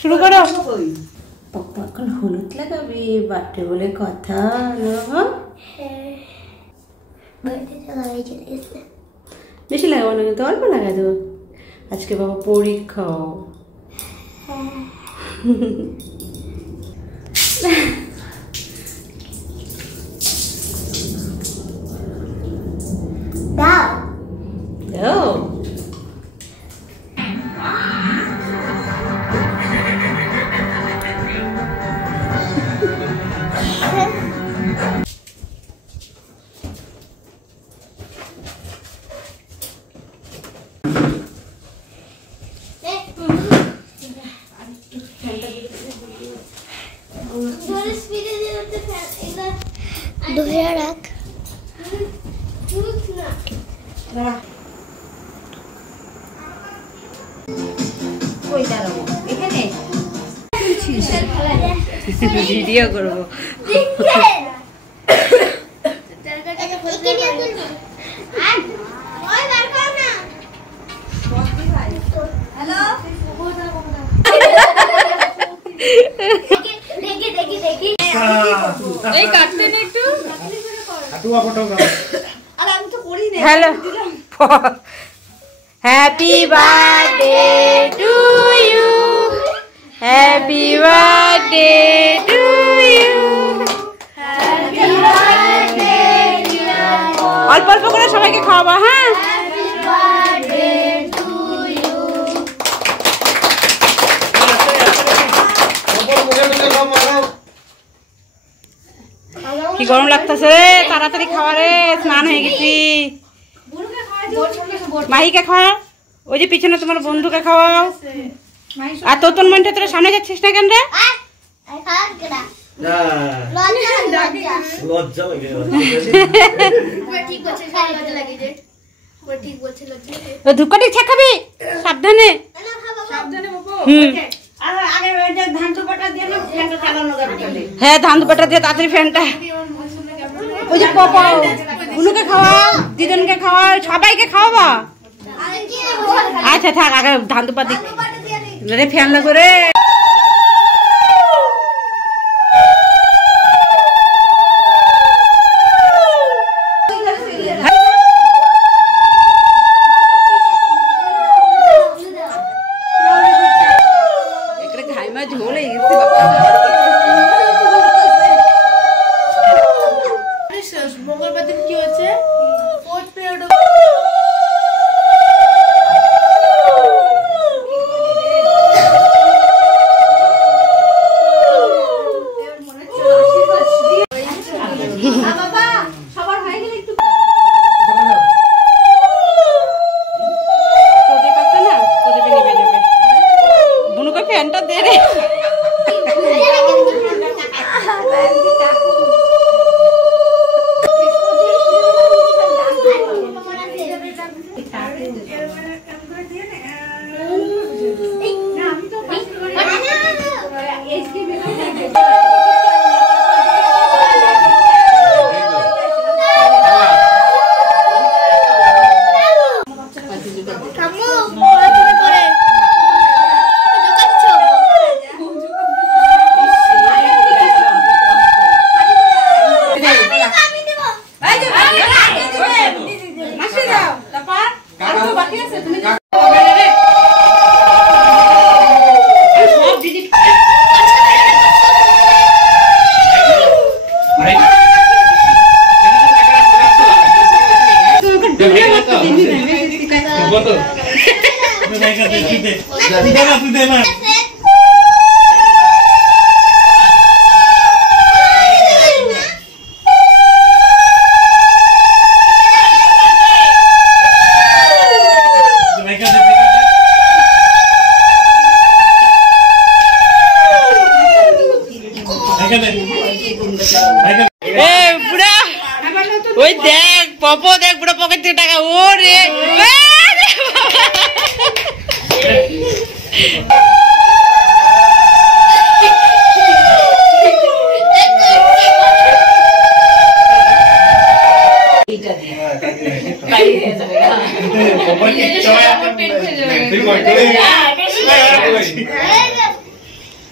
শুরু করো। পাপ্পা এখন হলুদ লাগাবে, বার্থডে বলে কথা। বেশি লাগাবো না, কিন্তু অল্প লাগা দেবো। আজকে বাবা পরীক্ষাও। দাও ভিডিও করবো। Hello, happy birthday to you, happy birthday to you. অল্প অল্প করে সবাইকে খাওয়াবো। হ্যাঁ, কি গরম লাগতেছে, তাড়াতাড়ি খাওয়া রে, স্নান হয়ে গেছি। মাহিকে খাওয়া, ওই যে পিছনে তোমার বন্ধুকে খাওয়াও। আর তোর মনটা তোর সামনে যাচ্ছিস না কেন রে? ধূপকাঠি ছে খাবি, সাবধানে। হ্যাঁ, ধান দুপাটা দিয়ে তাড়াতাড়ি ফ্যানটা। ওই যে বুনুকে খাওয়াও, দিদনকে খাওয়াও, সবাইকে খাওয়াবা। আচ্ছা থাক, আগে ধান দুপা দিক ফ্যান লাগো রে। মঙ্গলবার দিন কি হচ্ছে? ওই দেখ পপো দেখ পুরো পকেট থেকে টাকা ওরে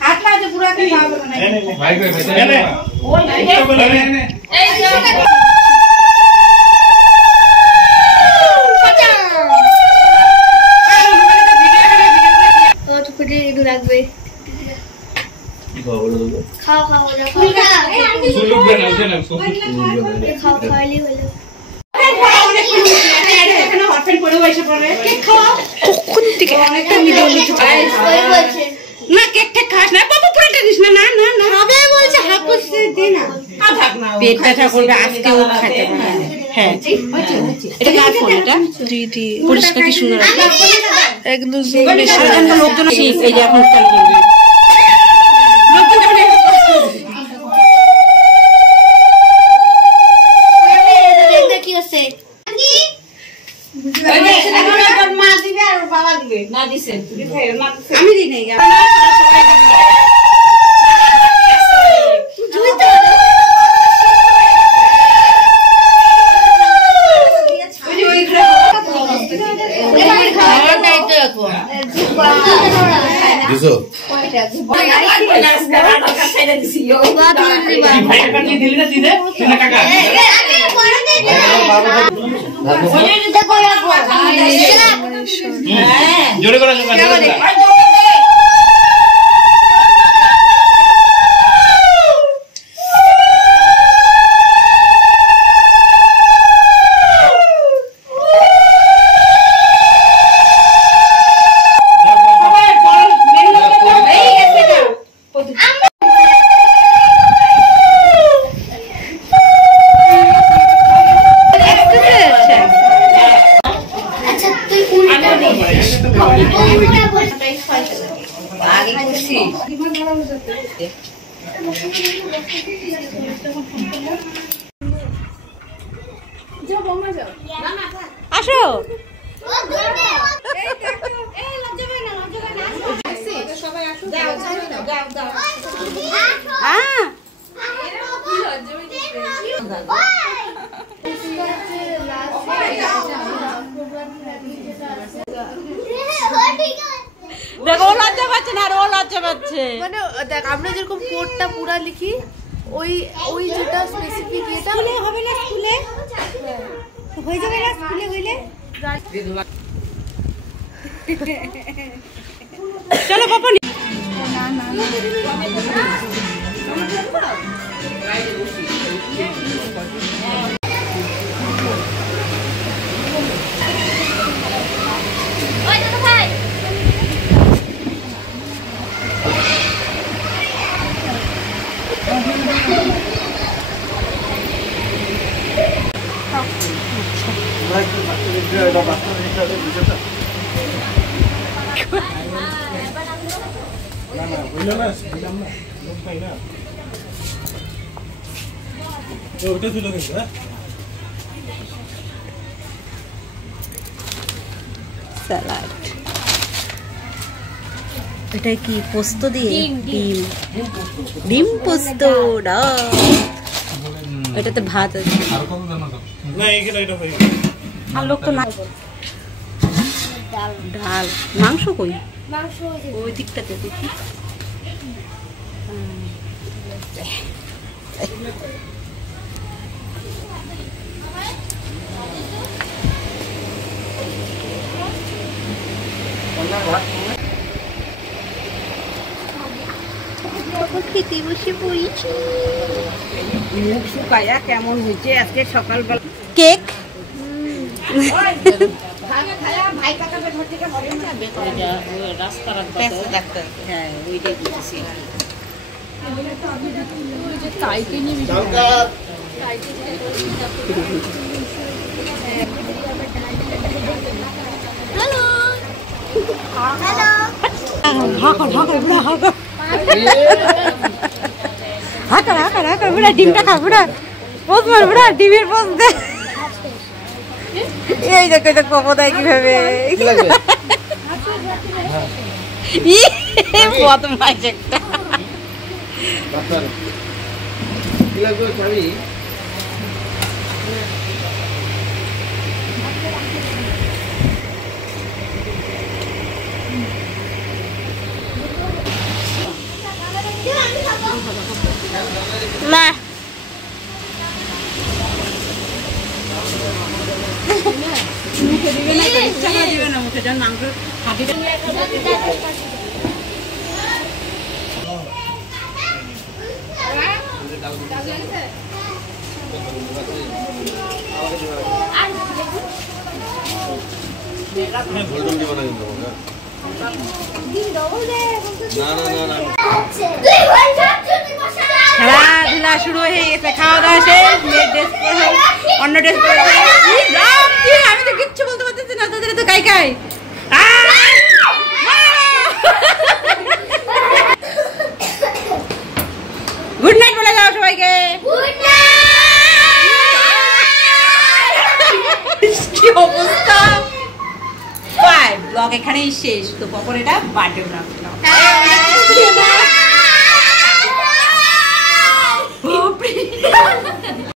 हाथ ला जो पूरा के खाओ भाई को খাও খাও না কেক টেক খাস না বাবু পুরোটা দিস না না না না হবে বলছে হাফ করে দে না থাক না পেটটা করবে আজকে ও খেতে পারে হ্যাঁ এটা কার ফোন এটা দিদি পরিষ্কার কি সুন্দর একদম লোকজন এই যে এখন চাল করবে লোকজন কি আছে মা দিবে আর বাবা দিবে না দিছে আমি দিই নাই জোরে করে আসো দেখো ও লজ্জা পাচ্ছে না আর ও লজ্জা পাচ্ছে মানে দেখ আমরা যেরকম কোডটা পুরা লিখি ওই ওই যেটা স্পেসিফিক এটা স্কুলে হবে না স্কুলে হয়ে যাবে না স্কুলে হইলে চলো বাবা স্যালাড এটা কি পোস্ত দিয়ে ডিম পোস্ত এটাতে ভাত আছে আর লোক তো না ডাল মাংস কই ওই দিকটাতে দেখি খেতে বসে পড়েছি মুখ শুকায়া কেমন হয়েছে আজকে সকালবেলা কেক ডিমটা খা বুড়া পোজ মার বুড়া ডিমের পোজ দে এই দেখো এটা কপো দেয় কিভাবে বদমাইশ একটা সেজন্য মাংস হাঁটিটা খেলাধুলা শুরু হয়ে গেছে, খাওয়া দাওয়া শেষ, ড্রেস পরে অন্য ড্রেস পরে আমি তো কিচ্ছু বলতে পারতেছি না, তোদের তো কাই কাই। গুড নাইট বলে যাও সবাইকে। কি অবস্থা, বাই ব্লগ এখানেই শেষ। তো পপর এটা বার্থডে ব্লগ।